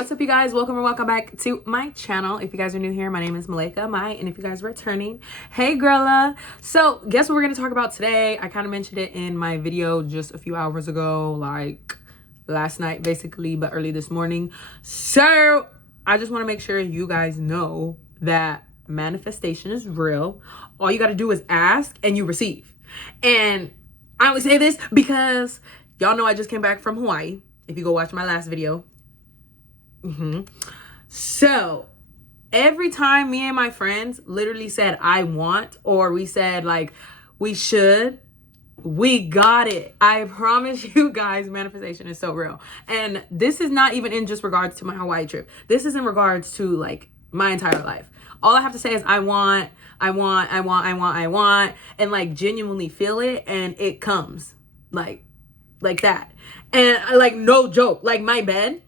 What's up, you guys? Welcome or welcome back to my channel. If you guys are new here, my name is Malika and if you guys are returning, hey girrrrlaaa. So guess what we're going to talk about today? I kind of mentioned it in my video just a few hours ago, like last night basically, but early this morning. So I just want to make sure you guys know that manifestation is real. All you got to do is ask and you receive. And I only say this because y'all know I just came back from Hawaii. If you go watch my last video. So every time me and my friends literally said I want, or we said like we should, we got it. I promise you guys, manifestation is so real. And this is not even in just regards to my Hawaii trip. This is in regards to like my entire life. All I have to say is I want, and like genuinely feel it, and it comes like that. And like no joke, like my bed,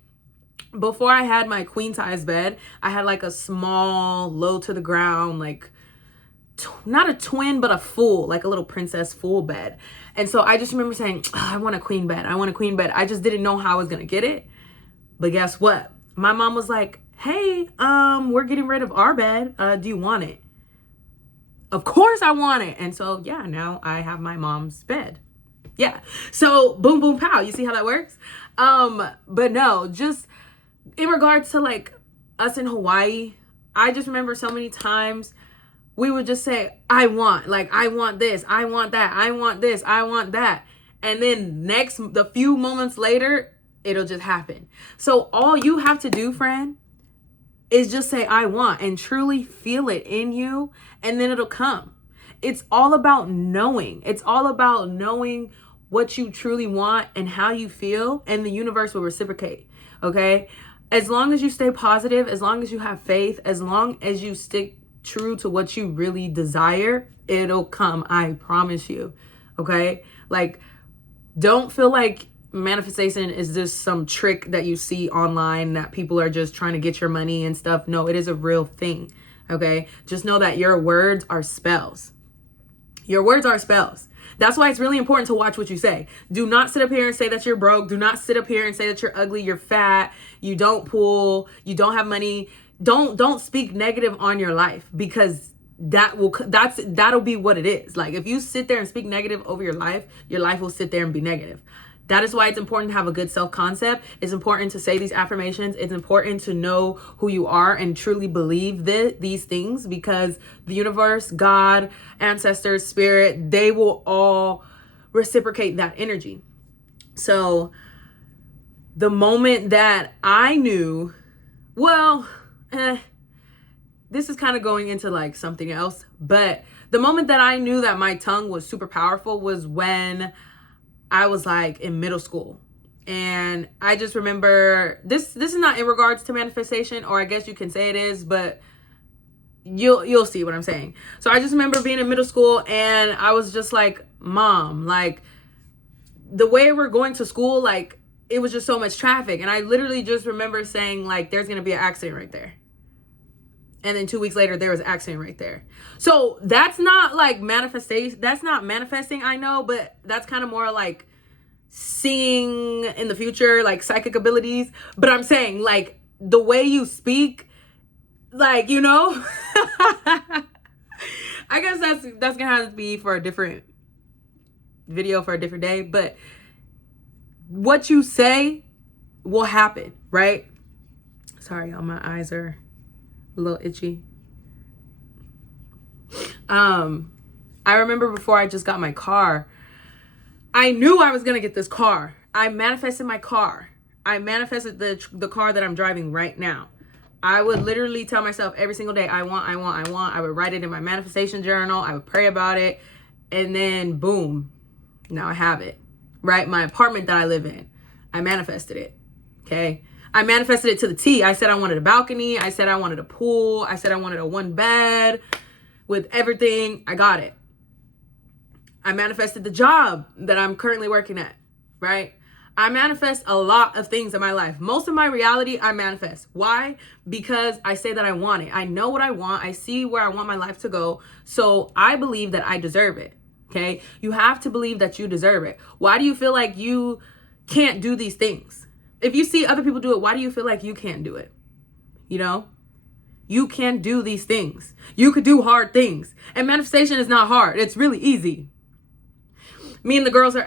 before I had my queen size bed, I had like a small, low to the ground, like not a twin, but a full, like a little princess full bed. And so I just remember saying, oh, I want a queen bed. I want a queen bed. I just didn't know how I was going to get it. But guess what? My mom was like, hey, we're getting rid of our bed. Do you want it? Of course I want it. And so, yeah, now I have my mom's bed. Yeah. So boom, boom, pow. You see how that works? But no, just in regards to like us in Hawaii, I just remember so many times we would just say, I want this, I want that, I want this, I want that. And then the few moments later, it'll just happen. So all you have to do, friend, is just say, I want, and truly feel it in you. And then it'll come. It's all about knowing. It's all about knowing what you truly want and how you feel, and the universe will reciprocate. Okay. As long as you stay positive, as long as you have faith, as long as you stick true to what you really desire, it'll come. I promise you. Okay. Like, don't feel like manifestation is just some trick that you see online that people are just trying to get your money and stuff. No, it is a real thing. Okay. Just know that your words are spells. Your words are spells. That's why it's really important to watch what you say. Do not sit up here and say that you're broke. Do not sit up here and say that you're ugly, you're fat, you don't pull, you don't have money. Don't speak negative on your life, because that'll be what it is. Like, if you sit there and speak negative over your life will sit there and be negative. That is why it's important to have a good self-concept. It's important to say these affirmations. It's important to know who you are and truly believe these things, because the universe, God, ancestors, spirit, they will all reciprocate that energy. So the moment that I knew, this is kind of going into like something else, but the moment that I knew that my tongue was super powerful was when I was like in middle school. And I just remember, this is not in regards to manifestation, or I guess you can say it is, but you'll see what I'm saying. So I just remember being in middle school, and I was just like, Mom, like the way we're going to school, like it was just so much traffic. And I literally just remember saying like, there's going to be an accident right there. And then 2 weeks later, there was an accident right there. So that's not like manifestation. That's not manifesting, I know, but that's kind of more like seeing in the future, like psychic abilities. But I'm saying like the way you speak, like, you know, I guess that's gonna have to be for a different video for a different day. But what you say will happen, right? Sorry, y'all, my eyes are a little itchy. I remember before I just got my car, I knew I was gonna get this car. I manifested my car. I manifested the car that I'm driving right now. I would literally tell myself every single day, I want. I would write it in my manifestation journal. I would pray about it. And then boom, now I have it, right? My apartment that I live in, I manifested it, okay? I manifested it to the T. I said I wanted a balcony. I said I wanted a pool. I said I wanted a one bed with everything. I got it. I manifested the job that I'm currently working at, right? I manifest a lot of things in my life. Most of my reality, I manifest. Why? Because I say that I want it. I know what I want. I see where I want my life to go. So I believe that I deserve it, okay? You have to believe that you deserve it. Why do you feel like you can't do these things? If you see other people do it, why do you feel like you can't do it? You know? You can do these things. You could do hard things. And manifestation is not hard. It's really easy. Me and the girls are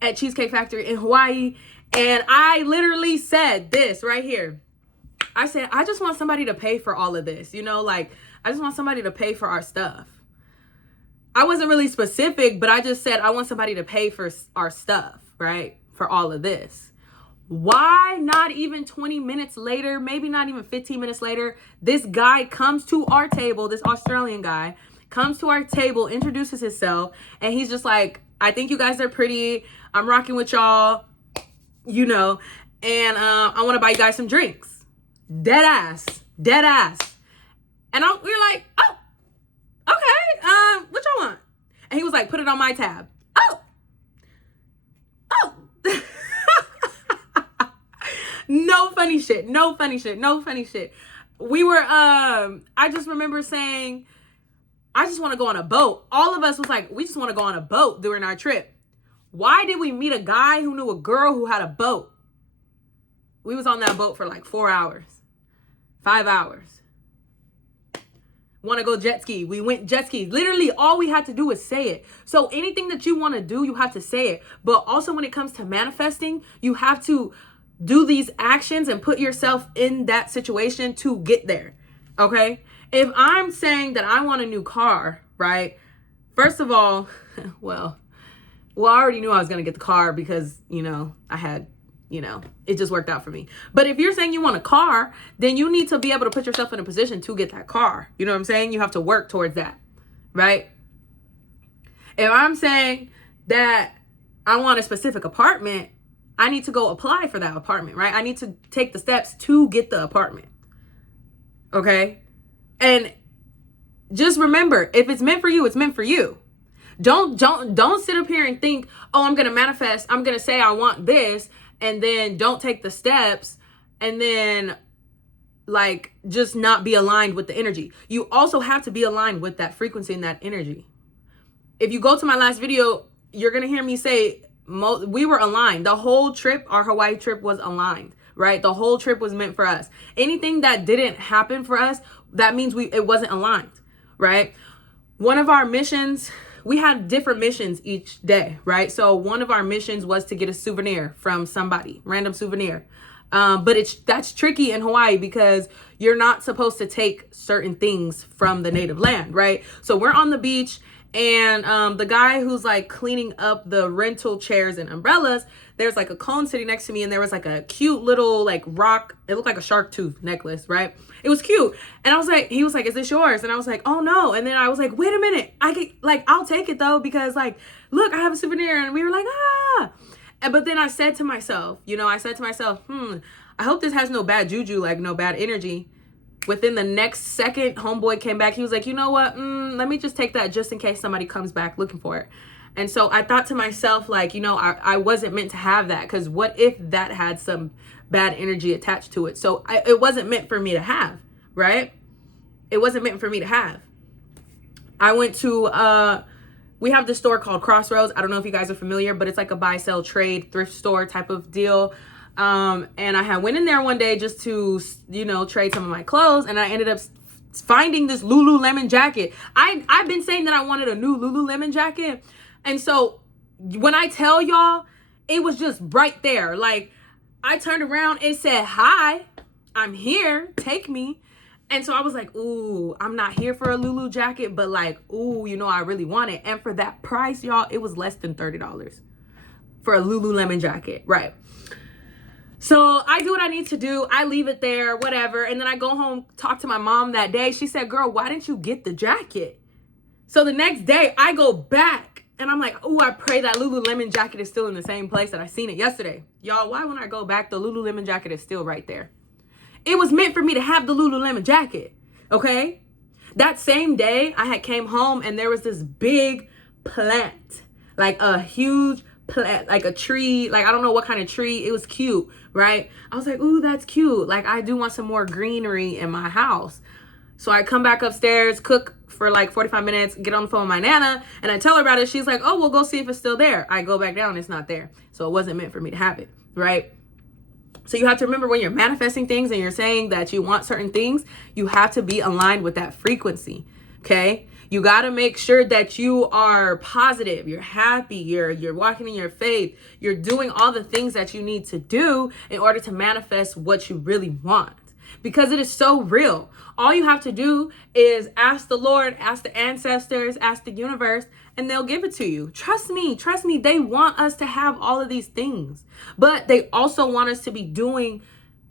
at Cheesecake Factory in Hawaii. And I literally said this right here. I said, I just want somebody to pay for all of this. You know, like, I just want somebody to pay for our stuff. I wasn't really specific, but I just said, I want somebody to pay for our stuff, right? For all of this. Why not even 20 minutes later, maybe not even 15 minutes later, this guy comes to our table, this Australian guy comes to our table, introduces himself, and he's just like, I think you guys are pretty. I'm rocking with y'all, you know, and I want to buy you guys some drinks. Dead ass. And we were like, oh, okay, what y'all want? And he was like, put it on my tab. Oh. No funny shit. We were, I just remember saying, I just want to go on a boat. All of us was like, we just want to go on a boat during our trip. Why did we meet a guy who knew a girl who had a boat? We was on that boat for like 4 hours, 5 hours. Want to go jet ski. We went jet ski. Literally, all we had to do was say it. So anything that you want to do, you have to say it. But also when it comes to manifesting, you have to do these actions and put yourself in that situation to get there. Okay? If I'm saying that I want a new car, right? First of all, well, I already knew I was going to get the car because, you know, I had, you know, it just worked out for me. But if you're saying you want a car, then you need to be able to put yourself in a position to get that car. You know what I'm saying? You have to work towards that, right? If I'm saying that I want a specific apartment, I need to go apply for that apartment, right? I need to take the steps to get the apartment. Okay? And just remember, if it's meant for you, it's meant for you. Don't sit up here and think, oh, I'm going to manifest. I'm going to say I want this, and then don't take the steps, and then like just not be aligned with the energy. You also have to be aligned with that frequency and that energy. If you go to my last video, you're going to hear me say we were aligned. The whole trip, our Hawaii trip, was aligned, right? The whole trip was meant for us. Anything that didn't happen for us, that means it wasn't aligned, right? One of our missions, we had different missions each day, right? So one of our missions was to get a souvenir from somebody, random souvenir. But that's tricky in Hawaii because you're not supposed to take certain things from the native land, right? So we're on the beach, and the guy who's like cleaning up the rental chairs and umbrellas, there's like a cone sitting next to me, and there was like a cute little like rock. It looked like a shark tooth necklace, right? It was cute. And he was like, is this yours? And I was like, oh no. And then I was like, wait a minute. I'll take it though, because like, look, I have a souvenir. And we were like, ah. But then I said to myself, I hope this has no bad juju, like no bad energy. Within the next second, homeboy came back. He was like, you know what? Let me just take that just in case somebody comes back looking for it. And so I thought to myself, like, I wasn't meant to have that, because what if that had some bad energy attached to it? So it wasn't meant for me to have, right? It wasn't meant for me to have. I went to, we have this store called Crossroads. I don't know if you guys are familiar, but it's like a buy, sell, trade, thrift store type of deal. And I had went in there one day just to, trade some of my clothes. And I ended up finding this Lululemon jacket. I've been saying that I wanted a new Lululemon jacket. And so when I tell y'all, it was just right there. Like, I turned around and said, hi, I'm here, take me. And so I was like, ooh, I'm not here for a Lulu jacket, but like, ooh, I really want it. And for that price, y'all, it was less than $30 for a Lululemon jacket, right? So I do what I need to do. I leave it there, whatever. And then I go home, talk to my mom that day. She said, girl, why didn't you get the jacket? So the next day I go back and I'm like, ooh, I pray that Lululemon jacket is still in the same place that I seen it yesterday. Y'all, why when I go back, the Lululemon jacket is still right there. It was meant for me to have the Lululemon jacket, okay? That same day, I had came home and there was this big plant, like a huge plant, like a tree, like I don't know what kind of tree. It was cute, right? I was like, ooh, that's cute. Like, I do want some more greenery in my house. So I come back upstairs, cook for like 45 minutes, get on the phone with my Nana, and I tell her about it. She's like, oh, we'll go see if it's still there. I go back down, it's not there. So it wasn't meant for me to have it, right? So you have to remember, when you're manifesting things and you're saying that you want certain things, you have to be aligned with that frequency. Okay? You got to make sure that you are positive, you're happy, you're walking in your faith, you're doing all the things that you need to do in order to manifest what you really want. Because it is so real. All you have to do is ask the Lord, ask the ancestors, ask the universe, and they'll give it to you. Trust me, they want us to have all of these things. But they also want us to be doing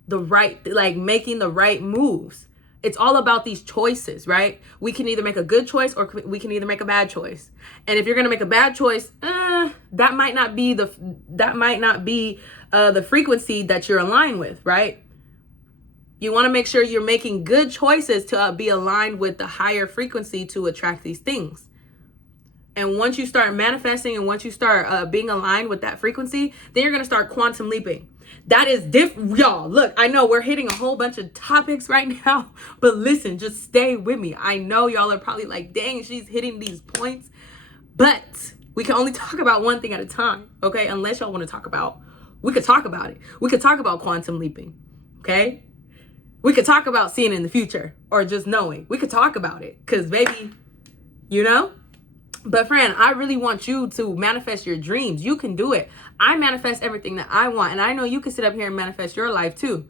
the right, like making the right moves. It's all about these choices, right? We can either make a good choice or we can either make a bad choice. And if you're going to make a bad choice, that might not be the frequency that you're aligned with, right? You want to make sure you're making good choices to be aligned with the higher frequency to attract these things. And once you start manifesting and once you start being aligned with that frequency, then you're going to start quantum leaping. That is different. Y'all, look, I know we're hitting a whole bunch of topics right now, but listen, just stay with me. I know y'all are probably like, dang, she's hitting these points, but we can only talk about one thing at a time, okay? Unless y'all want to talk about, we could talk about it. We could talk about quantum leaping, okay? We could talk about seeing in the future or just knowing. We could talk about it because, baby, you know? But friend, I really want you to manifest your dreams. You can do it. I manifest everything that I want. And I know you can sit up here and manifest your life too.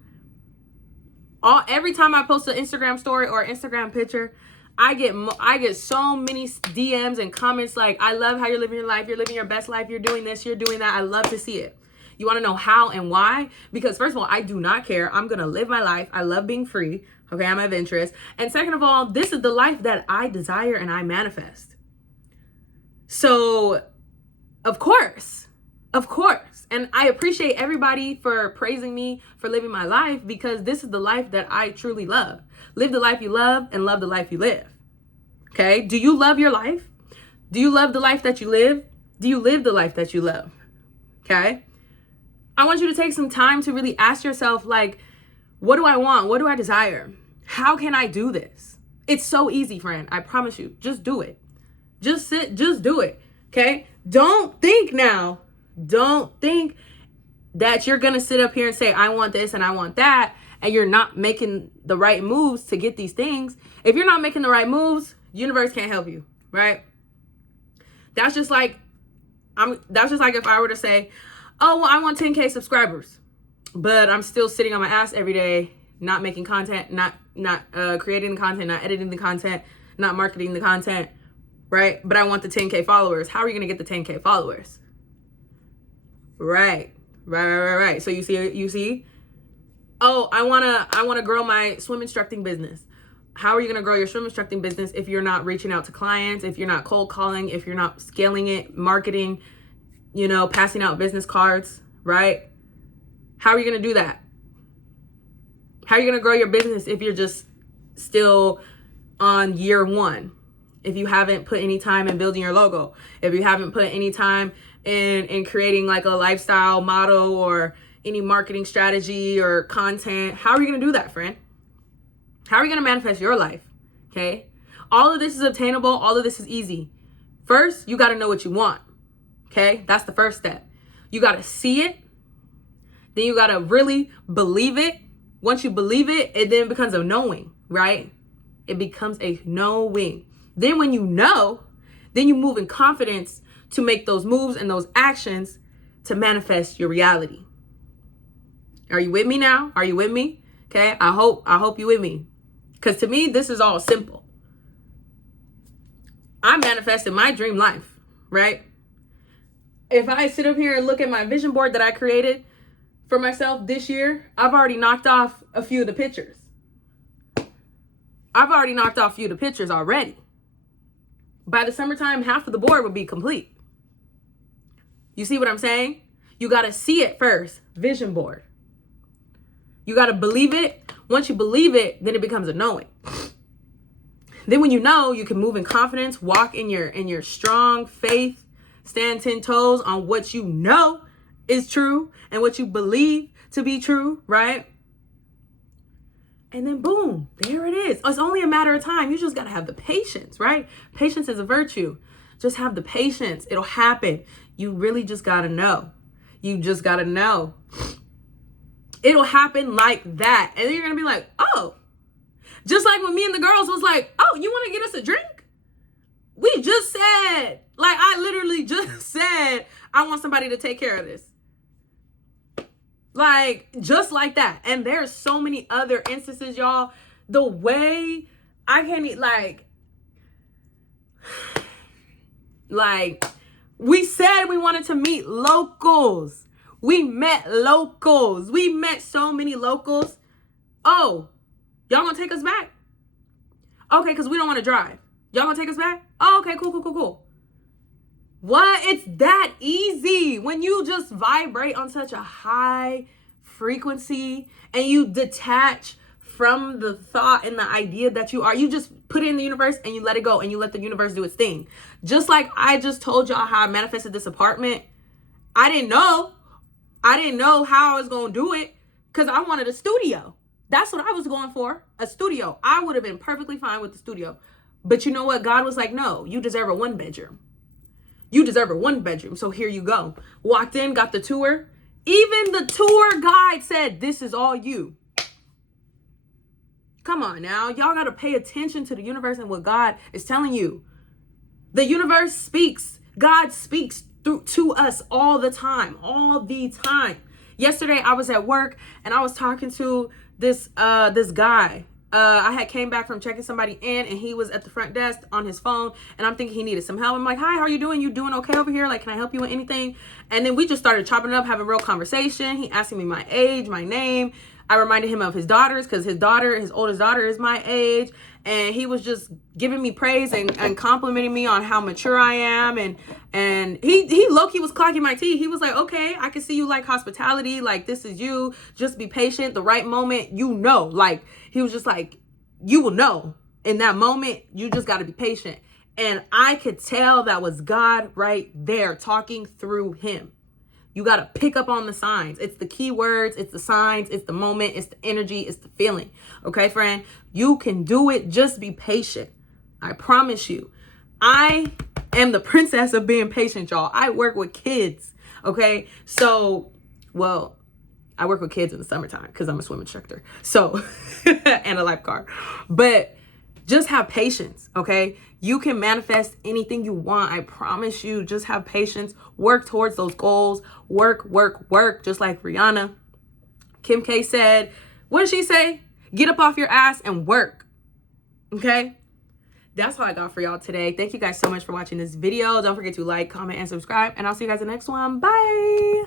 Every time I post an Instagram story or Instagram picture, I get so many DMs and comments like, I love how you're living your life. You're living your best life. You're doing this. You're doing that. I love to see it. You want to know how and why? Because first of all, I do not care. I'm going to live my life. I love being free. Okay, I'm adventurous. And second of all, this is the life that I desire and I manifest. So, of course. And I appreciate everybody for praising me for living my life, because this is the life that I truly love. Live the life you love and love the life you live. Okay? Do you love your life? Do you love the life that you live? Do you live the life that you love? Okay? I want you to take some time to really ask yourself, like, what do I want? What do I desire? How can I do this? It's so easy, friend. I promise you. Just do it. Just do it. Okay? Don't think that you're going to sit up here and say, I want this and I want that, and you're not making the right moves to get these things. If you're not making the right moves, universe can't help you, right? That's just like if I were to say, oh, well, I want 10K subscribers, but I'm still sitting on my ass every day, not making content, not creating the content, not editing the content, not marketing the content, right? But I want the 10K followers. How are you going to get the 10K followers? Right. So you see, oh, I want to grow my swim instructing business. How are you going to grow your swim instructing business if you're not reaching out to clients, if you're not cold calling, if you're not scaling it, marketing, passing out business cards, right? How are you going to do that? How are you going to grow your business if you're just still on year one? If you haven't put any time in building your logo, if you haven't put any time in creating like a lifestyle model or any marketing strategy or content, how are you going to do that, friend? How are you going to manifest your life? Okay. All of this is obtainable. All of this is easy. First, you got to know what you want. Okay. That's the first step. You got to see it. Then you got to really believe it. Once you believe it, it then becomes a knowing, right? It becomes a knowing. Then when you know, then you move in confidence to make those moves and those actions to manifest your reality. Are you with me now? Are you with me? Okay. I hope you with me. Because to me, this is all simple. I manifested my dream life, right? If I sit up here and look at my vision board that I created for myself this year, I've already knocked off a few of the pictures. Already. By the summertime, half of the board would be complete. You see what I'm saying? You got to see it first. Vision board. You got to believe it. Once you believe it, then it becomes a knowing. Then when you know, you can move in confidence, walk in your strong faith, stand 10 toes on what you know is true and what you believe to be true, right? And then boom, there it is. It's only a matter of time. You just got to have the patience, right? Patience is a virtue. Just have the patience. It'll happen. You really just got to know. You just got to know. It'll happen like that. And then you're going to be like, oh, just like when me and the girls was like, oh, you want to get us a drink? We just said, like, I literally just said, I want somebody to take care of this. Like, just like that. And there's so many other instances, y'all. The way I can't, like, we said we wanted to meet locals. We met locals. We met so many locals. Oh, y'all gonna take us back? Okay, because we don't want to drive. Y'all gonna take us back? Oh, okay, cool. What? It's that easy when you just vibrate on such a high frequency and you detach from the thought and the idea that you just put it in the universe and you let it go and you let the universe do its thing. Just like I just told y'all how I manifested this apartment. I didn't know how I was going to do it because I wanted a studio. That's what I was going for, a studio. I would have been perfectly fine with the studio. But you know what? God was like, no, you deserve a 1-bedroom. You deserve a 1-bedroom. So here you go. Walked in, got the tour. Even the tour guide said, this is all you. Come on now. Y'all got to pay attention to the universe and what God is telling you. The universe speaks. God speaks to us all the time. Yesterday, I was at work and I was talking to this guy. I had came back from checking somebody in and he was at the front desk on his phone and I'm thinking he needed some help. I'm like, hi, how are you doing? You doing okay over here? Like, can I help you with anything? And then we just started chopping it up, having real conversation. He asking me my age, my name. I reminded him of his daughters because his oldest daughter is my age. And he was just giving me praise and complimenting me on how mature I am. And he low-key was clocking my teeth. He was like, okay, I can see you like hospitality. Like, this is you. Just be patient. The right moment, you know. Like, he was just like, you will know. In that moment, you just got to be patient. And I could tell that was God right there talking through him. You got to pick up on the signs. It's the key words. It's the signs. It's the moment. It's the energy. It's the feeling. Okay, friend? You can do it. Just be patient. I promise you. I am the princess of being patient, y'all. I work with kids. Okay? So, well, I work with kids in the summertime because I'm a swim instructor. So, and a lifeguard. But just have patience, okay? You can manifest anything you want. I promise you. Just have patience. Work towards those goals. Work. Just like Rihanna. Kim K said, what did she say? Get up off your ass and work. Okay? That's all I got for y'all today. Thank you guys so much for watching this video. Don't forget to like, comment, and subscribe. And I'll see you guys in the next one. Bye.